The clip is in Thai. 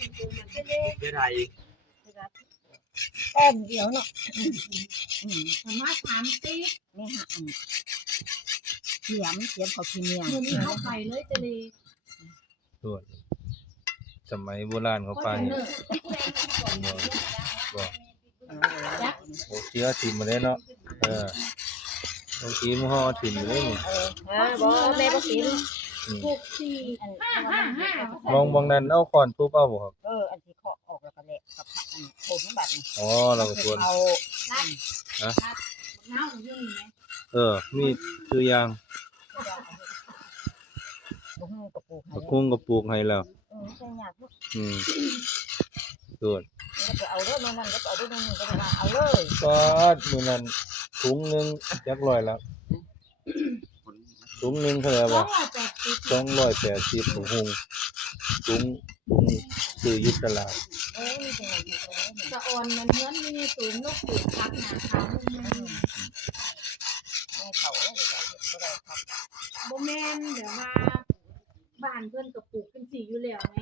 เดี๋ยวไทย แต้มเดียวเนาะ สามารถถามสิ นี่ฮะเสียมเขาขี้เมียง มือนี้เข้าไปเลยจะเลย ส่วนสมัยโบราณเขาไปบ่โอเคถิ่มมาได้เนาะบางทีมันห่อถิ่มอยู่เลยนี่ บ่แม่บ่กิน 64555 มองนั้นเอาค้อนทุบเอาบ่ครับ อันที่เคาะออกแล้วก็แหลกกับอันผมบัดนี่ อ๋อเราก็ควร เอา น้าอยู่นี่ไหม มีคืออย่าง บุ้งกระปูให้ ผักคุ้งก็ปลูกให้แล้ว ใช่ยากลูก ส่วน ก็ไปเอาเด้อนั่นก็เอาเด้อนี่ก็มาเอาเลย ก็มื้อนั้นถุงนึงจักร้อยแล้วถุงนึงเท่าไหร่บ่ 280ถุงหุงถุงซื้ออยู่ตลาด นี่เป็นไง สะออนมันเหมือนมีศูนย์นกปีกพักหนาขาวมัน ไม่เขาเลยบ่ได้ครับ บ่แม่นเดี๋ยวว่าบ้านเพิ่นก็ปลูกเป็นสีอยู่แล้วไง